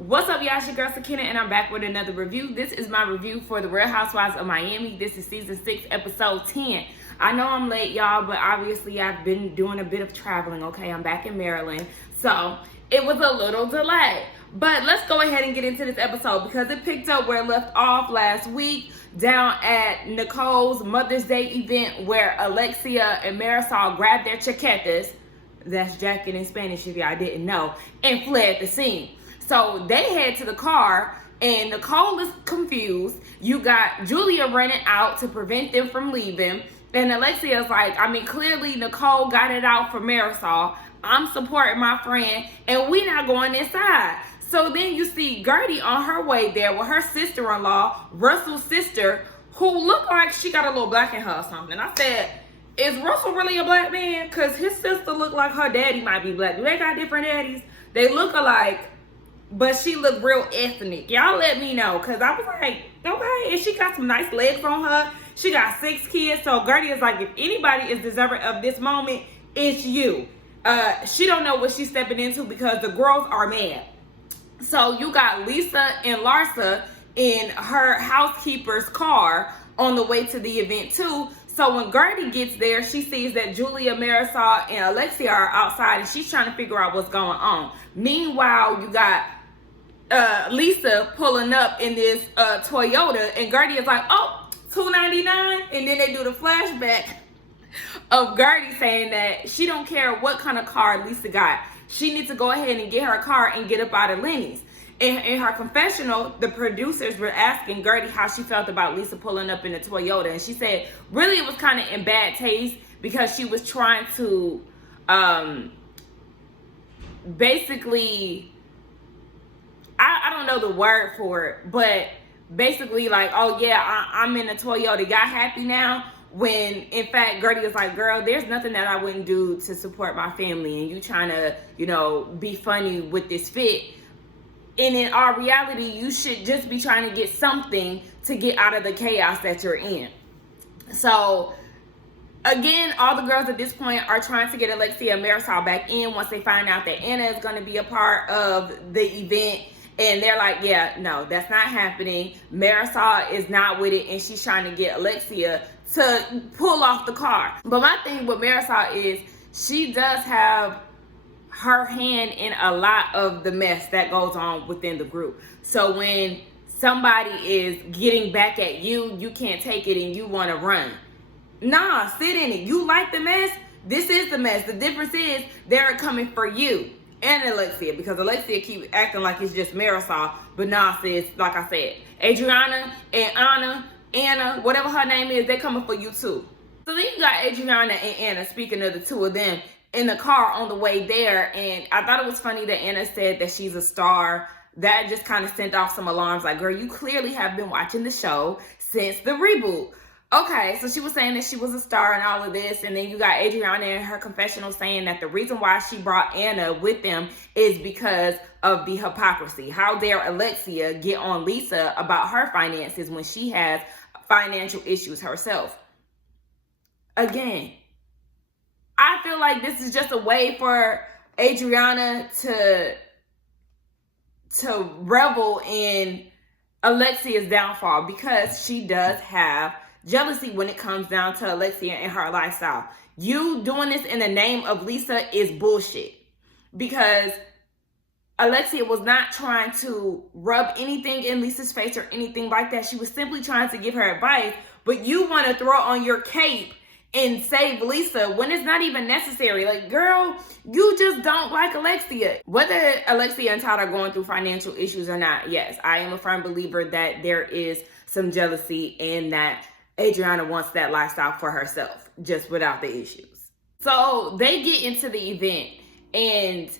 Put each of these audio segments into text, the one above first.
What's up, y'all? It's your girl Sakina, and I'm back with another review. This is my review for the Real Housewives of Miami. This is season 6, episode 10. I know I'm late, y'all, but obviously I've been doing a bit of traveling, okay? I'm back in Maryland, so it was a little delay. But let's go ahead and get into this episode because it picked up where it left off last week down at Nicole's Mother's Day event where Alexia and Marisol grabbed their chaquetas, that's jacket in Spanish if y'all didn't know, and fled the scene. So they head to the car, and Nicole is confused. You got Julia running out to prevent them from leaving. And Alexia's like, clearly Nicole got it out for Marisol. I'm supporting my friend, and we not going inside. So then you see Gertie on her way there with her sister-in-law, Russell's sister, who looked like she got a little black in her or something. I said, is Russell really a black man? Because his sister looked like her daddy might be black. Do they got different daddies? They look alike. But she looked real ethnic. Y'all let me know. Because I was like, okay. And she got some nice legs on her. She got 6 kids. So Gertie is like, if anybody is deserving of this moment, it's you. She don't know what she's stepping into because the girls are mad. So you got Lisa and Larsa in her housekeeper's car on the way to the event too. So when Gertie gets there, she sees that Julia, Marisol, and Alexia are outside, and she's trying to figure out what's going on. Meanwhile, you got Lisa pulling up in this Toyota, and Gertie is like, oh, $299, and then they do the flashback of Gertie saying that she don't care what kind of car Lisa got. She needs to go ahead and get her car and get up out of Lenny's. In her confessional, the producers were asking Gertie how she felt about Lisa pulling up in a Toyota. And she said, really, it was kind of in bad taste because she was trying to basically, I don't know the word for it, but basically like, oh yeah, I'm in a Toyota. Y'all happy now? When in fact Gertie was like, girl, there's nothing that I wouldn't do to support my family, and you trying to, be funny with this fit. And in our reality, you should just be trying to get something to get out of the chaos that you're in. So again, all the girls at this point are trying to get Alexia and Marisol back in once they find out that Anna is going to be a part of the event. And they're like, yeah, no, that's not happening. Marisol is not with it, and she's trying to get Alexia to pull off the car. But my thing with Marisol is she does have her hand in a lot of the mess that goes on within the group. So when somebody is getting back at you, you can't take it and you want to run. Nah, sit in it. You like the mess? This is the mess. The difference is they're coming for you and Alexia, because Alexia keep acting like it's just Marisol, but nah, sis, like I said, Adriana and Anna, whatever her name is, they coming for you too. So then you got Adriana and Anna, speaking of the two of them, in the car on the way there. And I thought it was funny that Anna said that she's a star. That just kind of sent off some alarms like, girl, you clearly have been watching the show since the reboot. Okay, so she was saying that she was a star and all of this, and then you got Adriana in her confessional saying that the reason why she brought Anna with them is because of the hypocrisy. How dare Alexia get on Lisa about her finances when she has financial issues herself? Again, I feel like this is just a way for Adriana to revel in Alexia's downfall, because she does have jealousy when it comes down to Alexia and her lifestyle. You doing this in the name of Lisa is bullshit, because Alexia was not trying to rub anything in Lisa's face or anything like that. She was simply trying to give her advice, but you want to throw on your cape and save Lisa when it's not even necessary. Like, girl, you just don't like Alexia. Whether Alexia and Todd are going through financial issues or not, yes, I am a firm believer that there is some jealousy and that Adriana wants that lifestyle for herself, just without the issues. So they get into the event, and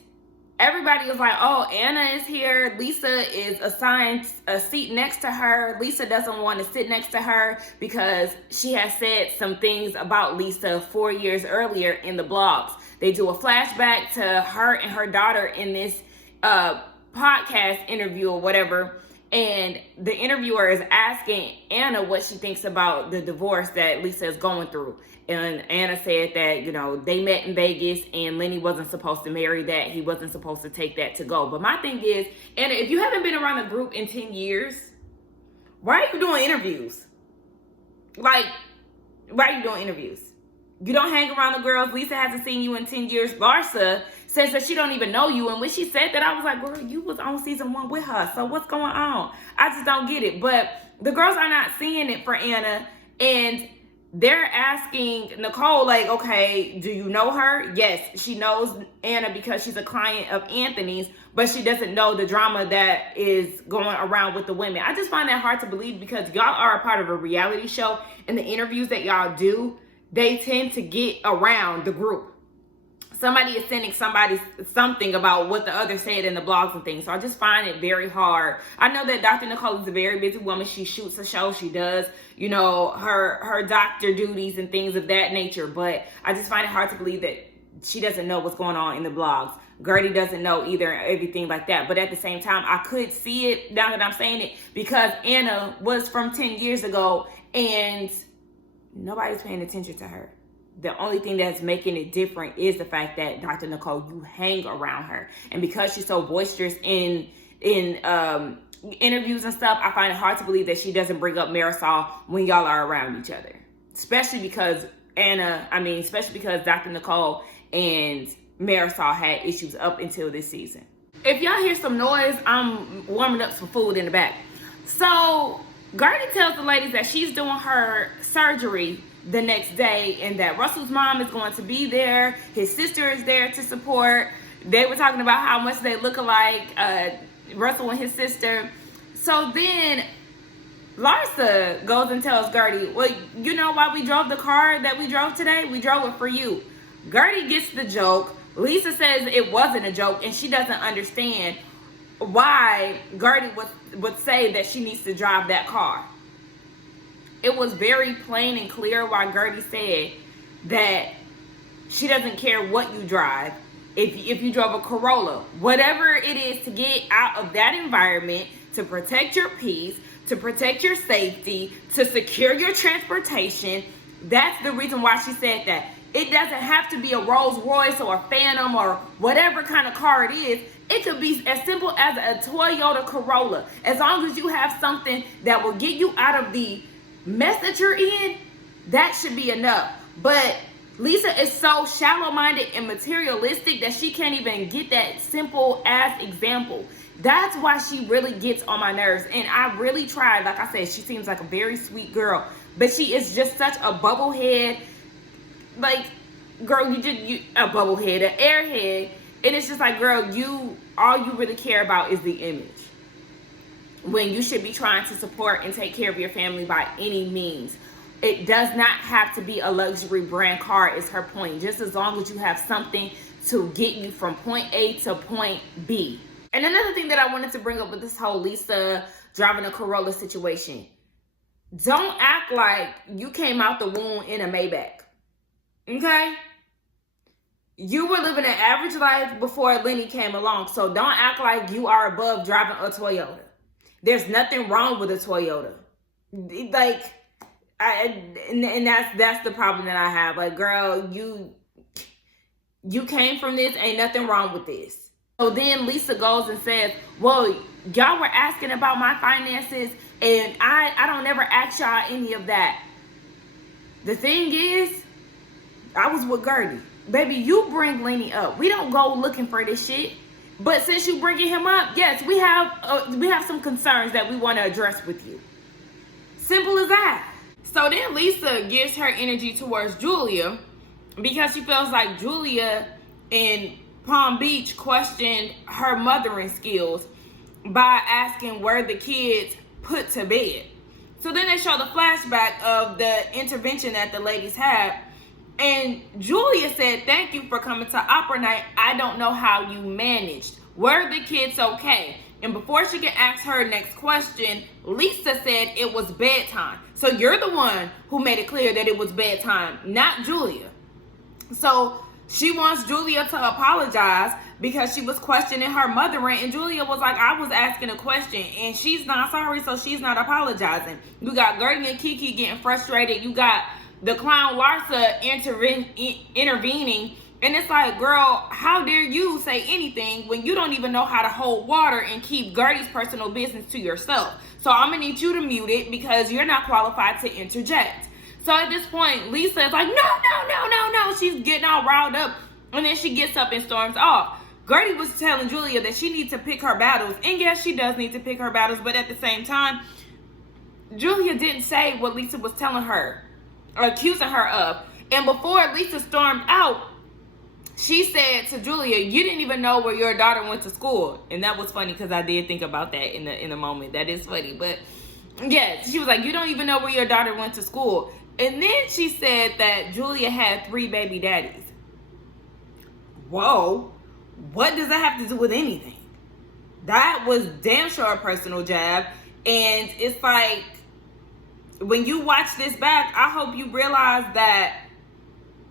everybody is like, oh, Anna is here. Lisa is assigned a seat next to her. Lisa doesn't want to sit next to her because she has said some things about Lisa 4 years earlier in the blogs. They do a flashback to her and her daughter in this podcast interview or whatever. And the interviewer is asking Anna what she thinks about the divorce that Lisa is going through. And Anna said that, you know, they met in Vegas and Lenny wasn't supposed to marry that. He wasn't supposed to take that to go. But my thing is, Anna, if you haven't been around the group in 10 years, why are you doing interviews? Like, why are you doing interviews? You don't hang around the girls. Lisa hasn't seen you in 10 years. Larsa says that she don't even know you. And when she said that, I was like, girl, you was on season 1 with her. So what's going on? I just don't get it. But the girls are not seeing it for Anna. And they're asking Nicole, like, okay, do you know her? Yes, she knows Anna because she's a client of Anthony's, but she doesn't know the drama that is going around with the women. I just find that hard to believe because y'all are a part of a reality show, and the interviews that y'all do, they tend to get around the group. Somebody is sending somebody something about what the other said in the blogs and things. So I just find it very hard. I know that Dr. Nicole is a very busy woman. She shoots a show. She does, you know, her doctor duties and things of that nature. But I just find it hard to believe that she doesn't know what's going on in the blogs. Gertie doesn't know either, everything like that. But at the same time, I could see it now that I'm saying it because Anna was from 10 years ago and nobody's paying attention to her. The only thing that's making it different is the fact that Dr. Nicole, you hang around her. And because she's so boisterous in interviews and stuff, I find it hard to believe that she doesn't bring up Marisol when y'all are around each other. Especially because Dr. Nicole and Marisol had issues up until this season. If y'all hear some noise, I'm warming up some food in the back. So Gertie tells the ladies that she's doing her surgery the next day and that Russell's mom is going to be there. His sister is there to support. They were talking about how much they look alike, Russell and his sister. So then Larsa goes and tells Gertie, well, you know why we drove the car that we drove today? We drove it for you. Gertie gets the joke. Lisa says it wasn't a joke and she doesn't understand why Gertie would say that she needs to drive that car. It was very plain and clear why Gertie said that she doesn't care what you drive. If you drove a Corolla, whatever it is to get out of that environment, to protect your peace, to protect your safety, to secure your transportation, that's the reason why she said that. It doesn't have to be a Rolls Royce or a Phantom or whatever kind of car it is. It could be as simple as a Toyota Corolla. As long as you have something that will get you out of the mess that you're in, that should be enough. But Lisa is so shallow-minded and materialistic that she can't even get that simple ass example. That's why she really gets on my nerves. And I really tried. Like I said, she seems like a very sweet girl, but she is just such a bubblehead. Like, girl, you a bubblehead, an airhead. And it's just like, girl, all you really care about is the image, when you should be trying to support and take care of your family by any means. It does not have to be a luxury brand car, is her point. Just as long as you have something to get you from point A to point B. And another thing that I wanted to bring up with this whole Lisa driving a Corolla situation. Don't act like you came out the womb in a Maybach. Okay? You were living an average life before Lenny came along. So don't act like you are above driving a Toyota. There's nothing wrong with a Toyota. Like, and that's the problem that I have. Like, girl, you came from this. Ain't nothing wrong with this. So then Lisa goes and says, well, y'all were asking about my finances and I don't never ask y'all any of that. The thing is, I was with Gertie. Baby, you bring Lenny up. We don't go looking for this shit. But since you bringing him up, yes, we have some concerns that we want to address with you. Simple as that. So then Lisa gives her energy towards Julia because she feels like Julia in Palm Beach questioned her mothering skills by asking where the kids put to bed. So then they show the flashback of the intervention that the ladies had. And Julia said, thank you for coming to opera night. I don't know how you managed. Were the kids okay? And before she can ask her next question, Lisa said it was bedtime. So you're the one who made it clear that it was bedtime, not Julia. So She wants Julia to apologize because she was questioning her mothering, and Julia was like, I was asking a question and she's not sorry, so she's not apologizing. You got Gertie and Kiki getting frustrated. You got the clown Larsa intervening. And it's like, girl, how dare you say anything when you don't even know how to hold water and keep Gertie's personal business to yourself? So I'm going to need you to mute it because you're not qualified to interject. So at this point, Lisa is like, no. She's getting all riled up. And then she gets up and storms off. Gertie was telling Julia that she needs to pick her battles. And yes, she does need to pick her battles. But at the same time, Julia didn't say what Lisa was telling her or accusing her of. And before Lisa stormed out, she said to Julia, you didn't even know where your daughter went to school. And that was funny because I did think about that in the moment. That is funny. But yeah, she was like, you don't even know where your daughter went to school. And then she said that Julia had 3 baby daddies. Whoa. What does that have to do with anything? That was damn sure a personal jab. And it's like, when you watch this back, I hope you realize that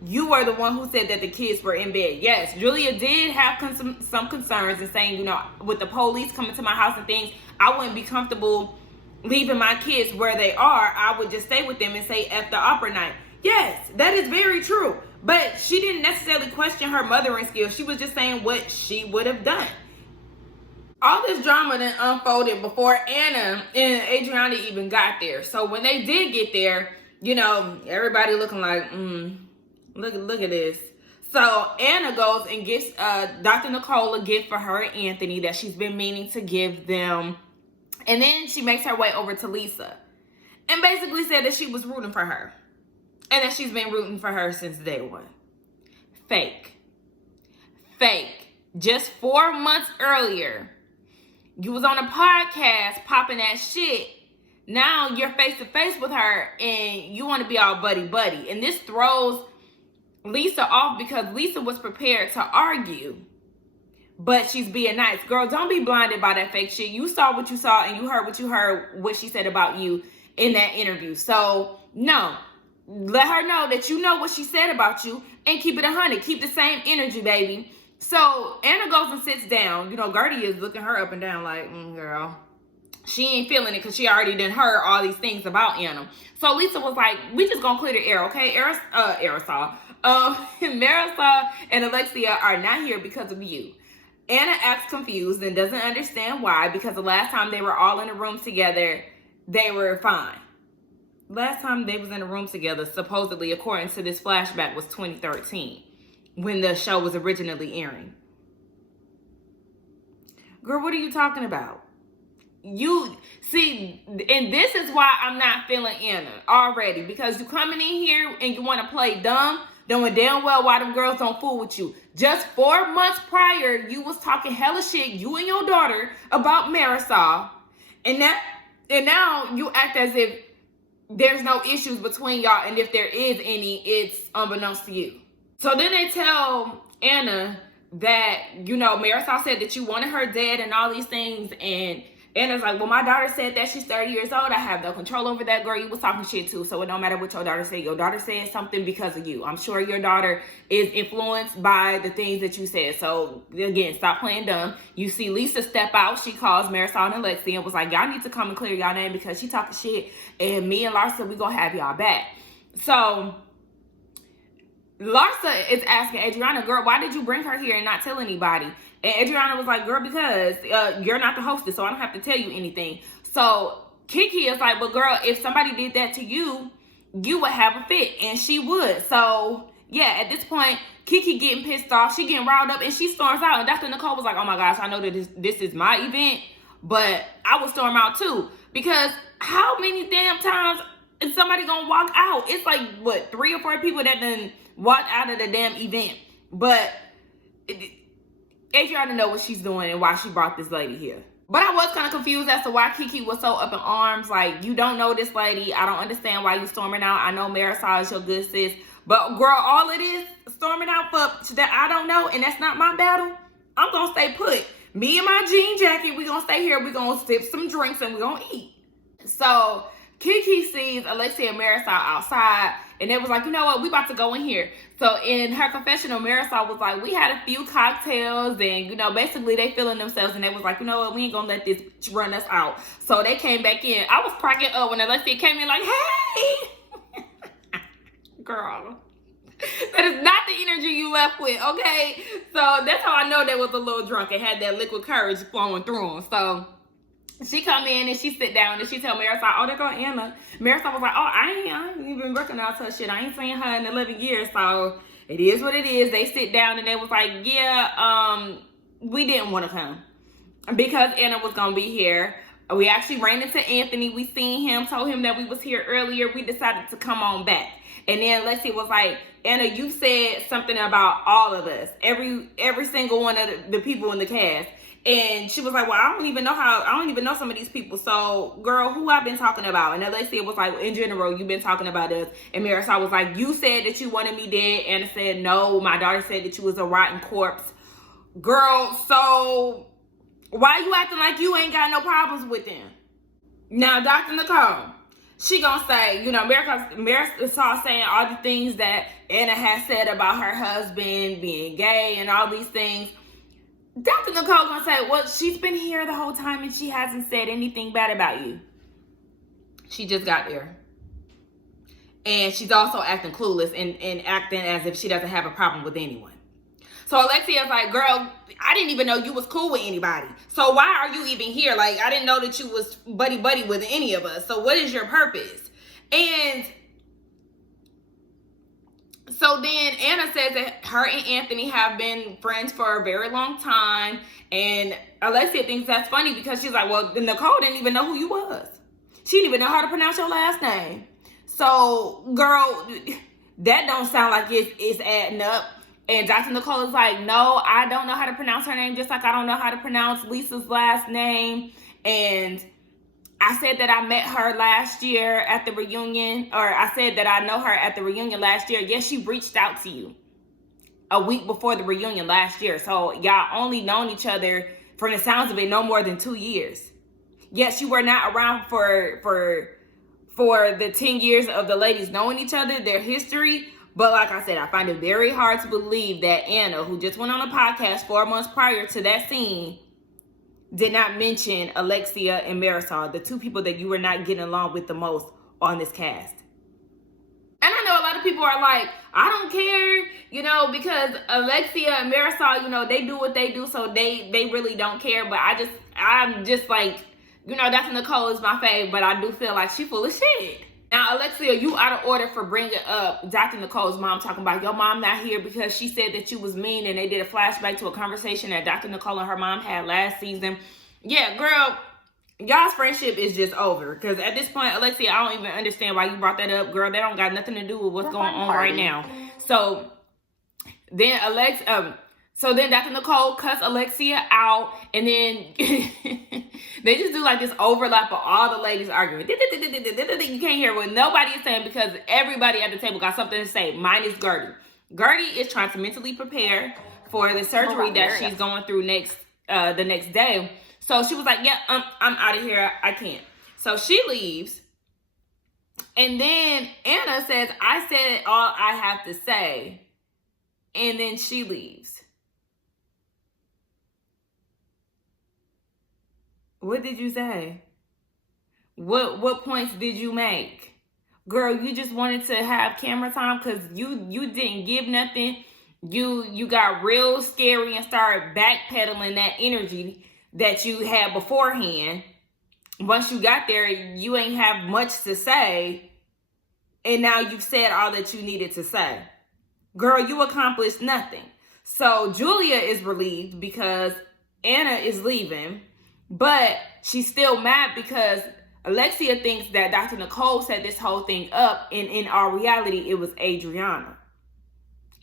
you were the one who said that the kids were in bed. Yes, Julia did have some concerns and saying, you know, with the police coming to my house and things, I wouldn't be comfortable leaving my kids where they are. I would just stay with them and say F the opera night. Yes, that is very true. But she didn't necessarily question her mothering skills. She was just saying what she would have done. All this drama then unfolded before Anna and Adriana even got there. So when they did get there, you know, everybody looking like, look at this. So Anna goes and gets Dr. Nicole a gift for her and Anthony that she's been meaning to give them. And then she makes her way over to Lisa and basically said that she was rooting for her. And that she's been rooting for her since day one. Fake. Just 4 months earlier, you was on a podcast popping that shit. Now you're face to face with her and you want to be all buddy. And this throws Lisa off because Lisa was prepared to argue. But she's being nice. Girl, don't be blinded by that fake shit. You saw what you saw and you heard what you heard, what she said about you in that interview. So, no. Let her know that you know what she said about you and keep it 100. Keep the same energy, baby. So, Anna goes and sits down. You know, Gertie is looking her up and down like, girl. She ain't feeling it because she already done heard all these things about Anna. So, Lisa was like, we just gonna clear the air, okay? Marisol and Alexia are not here because of you. Anna acts confused and doesn't understand why because the last time they were all in a room together, they were fine. Last time they was in a room together, supposedly, according to this flashback, was 2013, when the show was originally airing. Girl, what are you talking about? You see, and this is why I'm not feeling Anna already, because you coming in here and you want to play dumb, knowing damn well why them girls don't fool with you. Just 4 months prior, you was talking hella shit, you and your daughter, about Marisol, and now you act as if there's no issues between y'all, and if there is any, it's unbeknownst to you. So then they tell Anna that, you know, Marisol said that you wanted her dead and all these things, and Anna's like, well, my daughter said that she's 30 years old. I have no control over that. Girl, you was talking shit too, so it don't matter what your daughter said. Your daughter said something because of you. I'm sure your daughter is influenced by the things that you said. So again, stop playing dumb. You see Lisa step out. She calls Marisol and Alexia and was like, y'all need to come and clear y'all name because she talking shit, and me and Larsa, we gonna have y'all back. So Larsa is asking Adriana, girl, why did you bring her here and not tell anybody? And Adriana was like, girl, because you're not the hostess, so I don't have to tell you anything. So Kiki is like, but girl, if somebody did that to you, you would have a fit. And she would. So yeah, at this point, Kiki getting pissed off. She getting riled up and she storms out. And Dr. Nicole was like, oh my gosh, I know that this is my event, but I would storm out too. Because how many damn times is somebody gonna walk out? It's like, what, 3 or 4 people that done walked out of the damn event. But Adriana know what she's doing and why she brought this lady here. But I was kind of confused as to why Kiki was so up in arms. Like, you don't know this lady. I don't understand why you storming out. I know Marisol is your good sis. But girl, all it is storming out for that I don't know, and that's not my battle. I'm going to stay put. Me and my jean jacket, we going to stay here. we going to sip some drinks and we going to eat. So Kiki sees Alexia and Marisol outside. And it was like, you know what, we about to go in here. So in her confessional, Marisol was like, we had a few cocktails and, you know, basically they feeling themselves. And they was like, you know what, we ain't gonna let this run us out. So they came back in. I was cracking up when Alexia came in like, hey, girl. That is not the energy you left with, okay? So that's how I know they was a little drunk and had that liquid courage flowing through them. So she come in and she sit down and she tell Marisol, oh, there go Anna. Marisol was like, oh, I ain't even recognize her shit. I ain't seen her in 11 years. So it is what it is. They sit down and they was like, yeah, we didn't want to come because Anna was going to be here. We actually ran into Anthony. We seen him, told him that we was here earlier. We decided to come on back. And then Lexi was like, Anna, you said something about all of us, every single one of the people in the cast. And she was like, well, I don't even know some of these people. So, girl, who I've been talking about? And Alexia was like, in general, you've been talking about us. And Marisol was like, you said that you wanted me dead. Anna said, no. My daughter said that you was a rotten corpse. Girl, so why you acting like you ain't got no problems with them? Now, Dr. Nicole, she gonna say, you know, Marisol saying all the things that Anna has said about her husband being gay and all these things. Dr. Nicole gonna say, well, she's been here the whole time and she hasn't said anything bad about you. She just got there. And she's also acting clueless and acting as if she doesn't have a problem with anyone. So Alexia's like, girl, I didn't even know you was cool with anybody. So why are you even here? Like, I didn't know that you was buddy-buddy with any of us. So what is your purpose? And so then Anna says that her and Anthony have been friends for a very long time. And Alexia thinks that's funny because she's like, well, Nicole didn't even know who you was. She didn't even know how to pronounce your last name. So, girl, that don't sound like it's adding up. And Dr. Nicole is like, no, I don't know how to pronounce her name, just like I don't know how to pronounce Lisa's last name. And I said that I met her last year at the reunion, or I said that I know her at the reunion last year. Yes, she reached out to you a week before the reunion last year. So y'all only known each other, from the sounds of it, no more than 2 years. Yes, you were not around for the 10 years of the ladies knowing each other, their history. But like I said, I find it very hard to believe that Anna, who just went on a podcast 4 months prior to that scene, did not mention Alexia and Marisol, the two people that you were not getting along with the most on this cast. And I know a lot of people are like, I don't care, you know, because Alexia and Marisol, you know, they do what they do, so they really don't care. But I'm just like, you know, Dr. Nicole is my fave, but I do feel like she full of shit. Now, Alexia, you out of order for bringing up Dr. Nicole's mom, talking about your mom not here because she said that you was mean, and they did a flashback to a conversation that Dr. Nicole and her mom had last season. Yeah, girl, y'all's friendship is just over. Because at this point, Alexia, I don't even understand why you brought that up. Girl, that don't got nothing to do with what's going on right now. So then Dr. Nicole cuts Alexia out, and then they just do like this overlap of all the ladies arguing. You can't hear what nobody is saying because everybody at the table got something to say, minus Gertie. Gertie is trying to mentally prepare for the surgery that she's going through the next day. So she was like, yeah, I'm out of here. I can't. So she leaves. And then Anna says, I said all I have to say. And then she leaves. What did you say? What points did you make? Girl, you just wanted to have camera time because you didn't give nothing. You got real scary and started backpedaling that energy that you had beforehand. Once you got there, you ain't have much to say. And now you've said all that you needed to say. Girl, you accomplished nothing. So Julia is relieved because Anna is leaving. But she's still mad because Alexia thinks that Dr. Nicole set this whole thing up, and in our reality, it was Adriana.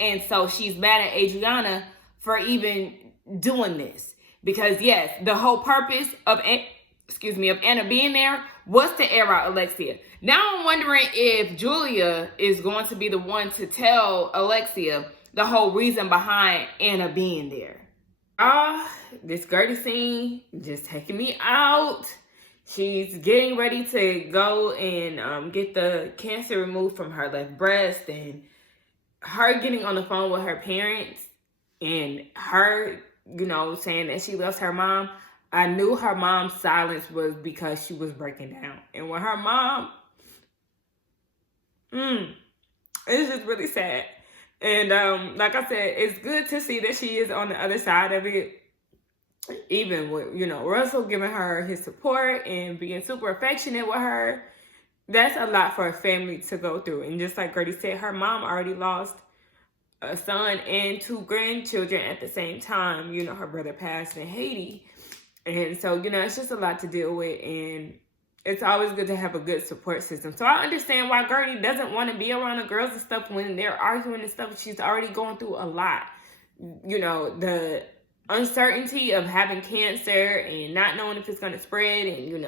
And so she's mad at Adriana for even doing this. Because yes, the whole purpose of Anna being there was to air out Alexia. Now I'm wondering if Julia is going to be the one to tell Alexia the whole reason behind Anna being there. This Gertie scene just taking me out. She's getting ready to go and get the cancer removed from her left breast, and her getting on the phone with her parents and her, saying that she loves her mom. I knew her mom's silence was because she was breaking down. And when her mom, it's just really sad. And like I said, it's good to see that she is on the other side of it. Even with, Russell giving her his support and being super affectionate with her. That's a lot for a family to go through. And just like Gertie said, her mom already lost a son and 2 grandchildren at the same time. Her brother passed in Haiti. And so, it's just a lot to deal with. And it's always good to have a good support system. So I understand why Gertie doesn't want to be around the girls and stuff when they're arguing and stuff. She's already going through a lot. The uncertainty of having cancer and not knowing if it's going to spread and,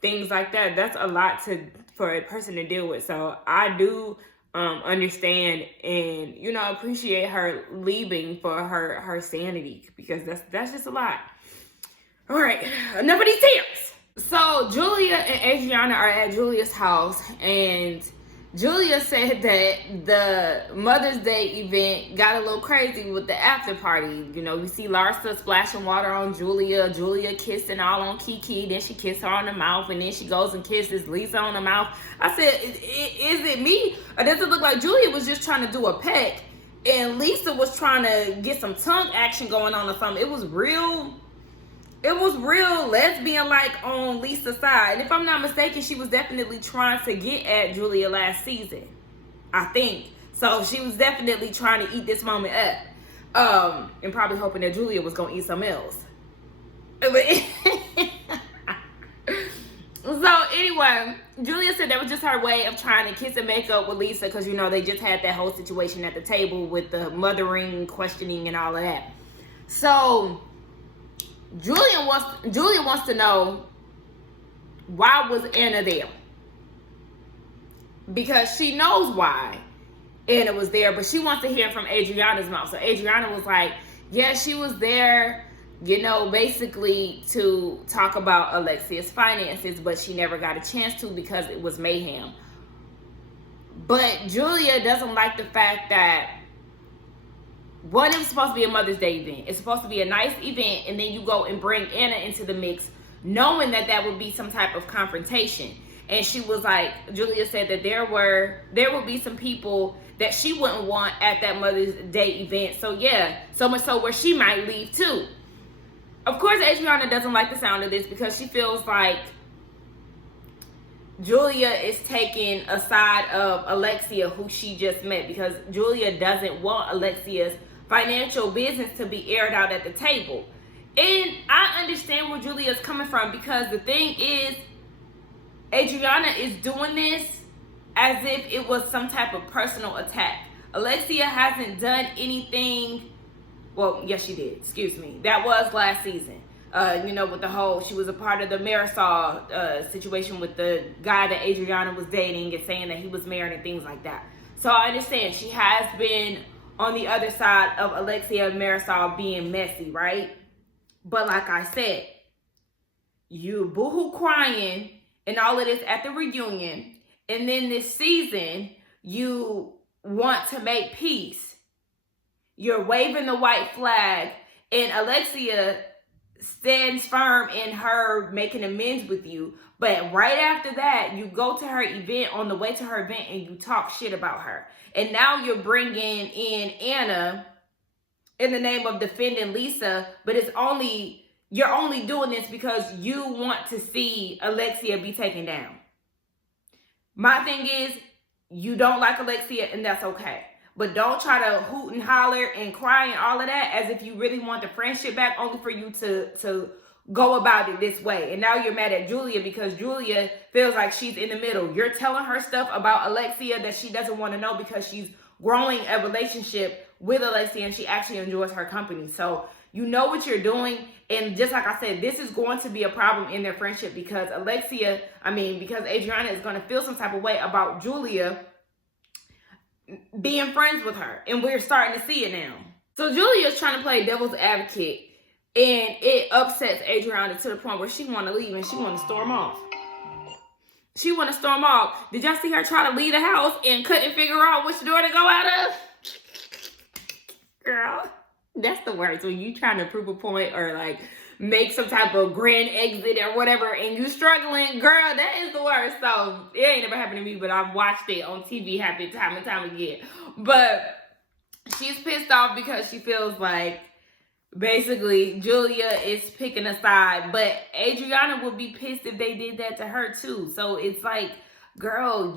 things like that. That's a lot for a person to deal with. So I do understand and, appreciate her leaving for her sanity, because that's just a lot. All right, enough of these tips. So Julia and Adriana are at Julia's house, and Julia said that the Mother's Day event got a little crazy with the after party. We see Larsa splashing water on Julia kissing all on Kiki, then she kissed her on the mouth, and then she goes and kisses Lisa on the mouth. I said, is it me, or does it look like Julia was just trying to do a peck, and Lisa was trying to get some tongue action going on or something? It was real lesbian-like on Lisa's side. And if I'm not mistaken, she was definitely trying to get at Julia last season, I think. So she was definitely trying to eat this moment up. And probably hoping that Julia was going to eat something else. So anyway, Julia said that was just her way of trying to kiss and make up with Lisa, because, they just had that whole situation at the table with the mothering, questioning, and all of that. So Julia wants to know, why was Anna there? Because she knows why Anna was there, but she wants to hear from Adriana's mouth. So Adriana was like, yeah, she was there, basically to talk about Alexia's finances, but she never got a chance to because it was mayhem. But Julia doesn't like the fact that, one, it was supposed to be a Mother's Day event. It's supposed to be a nice event, and then you go and bring Anna into the mix, knowing that would be some type of confrontation. And she was like, Julia said that there will be some people that she wouldn't want at that Mother's Day event. So yeah, so much so where she might leave too. Of course, Adriana doesn't like the sound of this, because she feels like Julia is taking a side of Alexia, who she just met, because Julia doesn't want Alexia's financial business to be aired out at the table. And I understand where Julia is coming from, because the thing is, Adriana is doing this as if it was some type of personal attack. Alexia hasn't done anything. Well, yes, she did. Excuse me. That was last season. With the whole, she was a part of the Marisol situation with the guy that Adriana was dating and saying that he was married and things like that. So I understand she has been on the other side of Alexia and Marisol being messy, right? But like I said, you boohoo crying and all of this at the reunion, and then this season, you want to make peace. You're waving the white flag, and Alexia stands firm in her making amends with you. But right after that, you go to her event, on the way to her event, and you talk shit about her. And now you're bringing in Anna in the name of defending Lisa, but you're only doing this because you want to see Alexia be taken down. My thing is, you don't like Alexia, and that's okay. But don't try to hoot and holler and cry and all of that as if you really want the friendship back, only for you to go about it this way. And now you're mad at Julia because Julia feels like she's in the middle. You're telling her stuff about Alexia that she doesn't want to know because she's growing a relationship with Alexia and she actually enjoys her company. So you know what you're doing. And just like I said, this is going to be a problem in their friendship because because Adriana is going to feel some type of way about Julia being friends with her. And we're starting to see it now. So Julia is trying to play devil's advocate And it upsets Adriana to the point where she want to leave and she want to storm off. She want to storm off. Did y'all see her try to leave the house and couldn't figure out which door to go out of? Girl, that's the worst. When you trying to prove a point or like make some type of grand exit or whatever and you struggling, girl, that is the worst. So it ain't never happened to me, but I've watched it on TV happen time and time again. But she's pissed off because she feels like basically Julia is picking a side, but Adriana would be pissed if they did that to her too. So it's like, girl,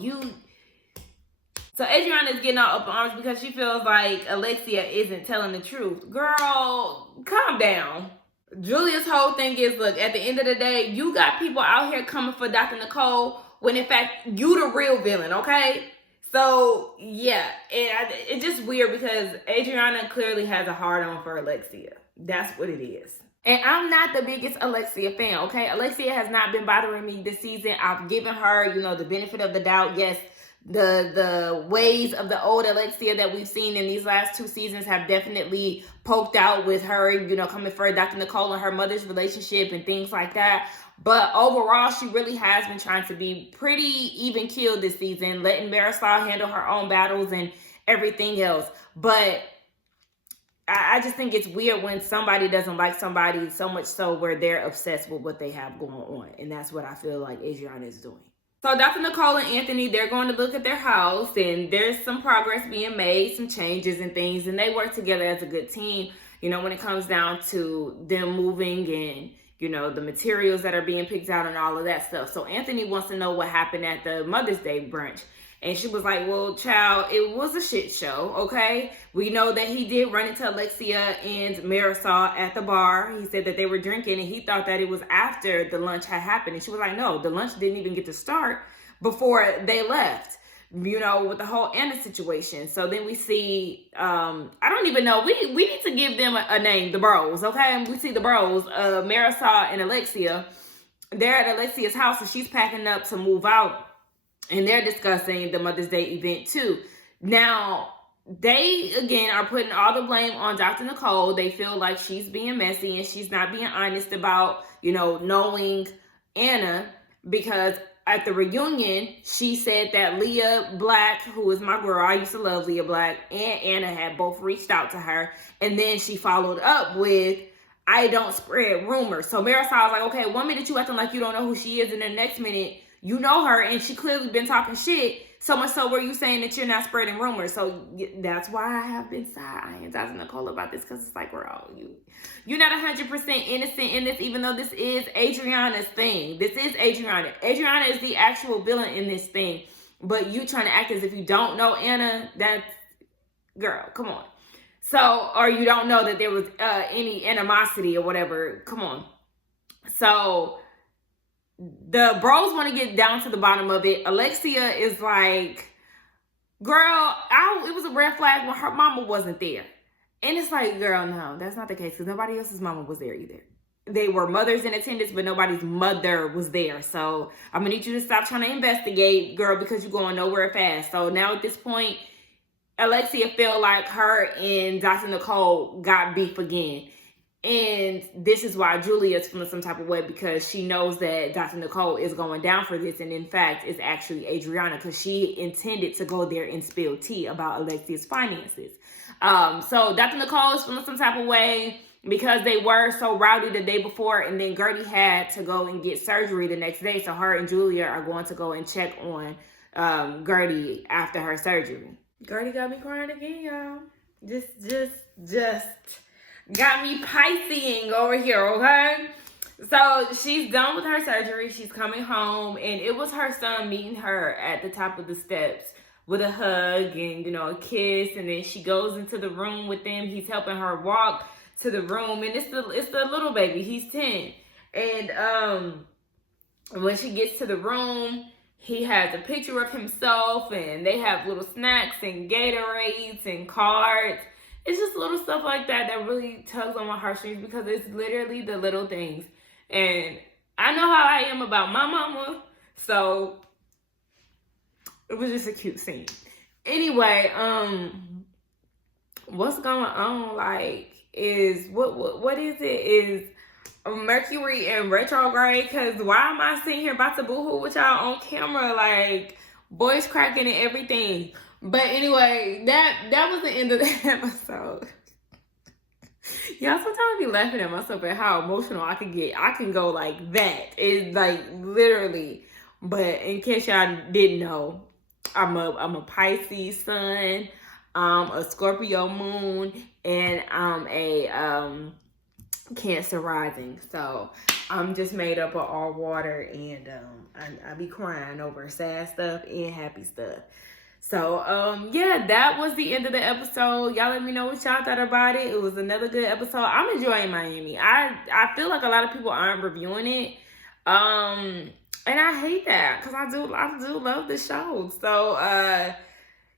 so Adriana is getting all up in arms because she feels like Alexia isn't telling the truth. Girl, calm down. Julia's whole thing is, look, at the end of the day, you got people out here coming for Dr. Nicole when in fact you the real villain, okay? So, yeah, it's just weird because Adriana clearly has a hard-on for Alexia. That's what it is. And I'm not the biggest Alexia fan, okay? Alexia has not been bothering me this season. I've given her, the benefit of the doubt. Yes, the ways of the old Alexia that we've seen in these last 2 seasons have definitely poked out with her, coming for Dr. Nicole and her mother's relationship and things like that. But overall, she really has been trying to be pretty even keeled this season, letting Marisol handle her own battles and everything else. But I just think it's weird when somebody doesn't like somebody so much so where they're obsessed with what they have going on. And that's what I feel like Adriana is doing. So Dr. Nicole and Anthony, they're going to look at their house and there's some progress being made, some changes and things. And they work together as a good team, when it comes down to them moving and, the materials that are being picked out and all of that stuff. So Anthony wants to know what happened at the Mother's Day brunch. And she was like, well, child, it was a shit show, okay? We know that he did run into Alexia and Marisol at the bar. He said that they were drinking and he thought that it was after the lunch had happened. And she was like, no, the lunch didn't even get to start before they left, with the whole Anna situation. So then we see, I don't even know, we need to give them a name, the bros, okay? We see the bros, Marisol and Alexia. They're at Alexia's house and she's packing up to move out. And they're discussing the Mother's Day event too. Now, they, again, are putting all the blame on Dr. Nicole. They feel like she's being messy and she's not being honest about, knowing Anna. Because at the reunion, she said that Leah Black, who is my girl, I used to love Leah Black, and Anna had both reached out to her. And then she followed up with, I don't spread rumors. So Marisol was like, okay, 1 minute you acting like you don't know who she is, and the next minute you know her and she clearly been talking shit. So much so where you saying that you're not spreading rumors. So that's why I have been side-eyeing Dr. Nicole about this, because it's like, girl, you're not 100% innocent in this, even though this is Adriana's thing. This is Adriana. Adriana is the actual villain in this thing. But you trying to act as if you don't know Anna, that's, girl, come on. So, or you don't know that there was any animosity or whatever. Come on. So the bros want to get down to the bottom of it. Alexia is like, girl, it was a red flag when her mama wasn't there. And it's like, girl, no, that's not the case, because nobody else's mama was there either. They were mothers in attendance, but nobody's mother was there. So I'm going to need you to stop trying to investigate, girl, because you're going nowhere fast. So now at this point, Alexia felt like her and Dr. Nicole got beef again. And this is why Julia's feeling some type of way, because she knows that Dr. Nicole is going down for this. And in fact, it's actually Adriana, because she intended to go there and spill tea about Alexia's finances. So Dr. Nicole is feeling some type of way because they were so rowdy the day before. And then Gertie had to go and get surgery the next day. So her and Julia are going to go and check on Gertie after her surgery. Gertie got me crying again, y'all. Just got me Pisceing over here, okay? So she's done with her surgery. She's coming home, and it was her son meeting her at the top of the steps with a hug and, a kiss. And then she goes into the room with them. He's helping her walk to the room, and it's the little baby. He's 10. And when she gets to the room, he has a picture of himself, and they have little snacks and Gatorades and cards. It's just little stuff like that that really tugs on my heartstrings, because it's literally the little things. And I know how I am about my mama, so it was just a cute scene. Anyway, what's going on? Like, is what is it? Is Mercury in retrograde? Because why am I sitting here about to boohoo with y'all on camera, like voice cracking and everything? But anyway, that was the end of the episode. Y'all, sometimes I be laughing at myself at how emotional I can get. I can go like that. It's like literally. But in case y'all didn't know, I'm a Pisces sun, a Scorpio moon, and I'm a Cancer rising. So I'm just made up of all water, and I be crying over sad stuff and happy stuff. So yeah, that was the end of the episode. Y'all let me know what y'all thought about it. It was another good episode. I'm enjoying Miami. I feel like a lot of people aren't reviewing it. And I hate that because I do love the show. So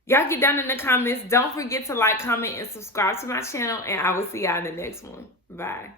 y'all get down in the comments. Don't forget to like, comment, and subscribe to my channel, and I will see y'all in the next one. Bye.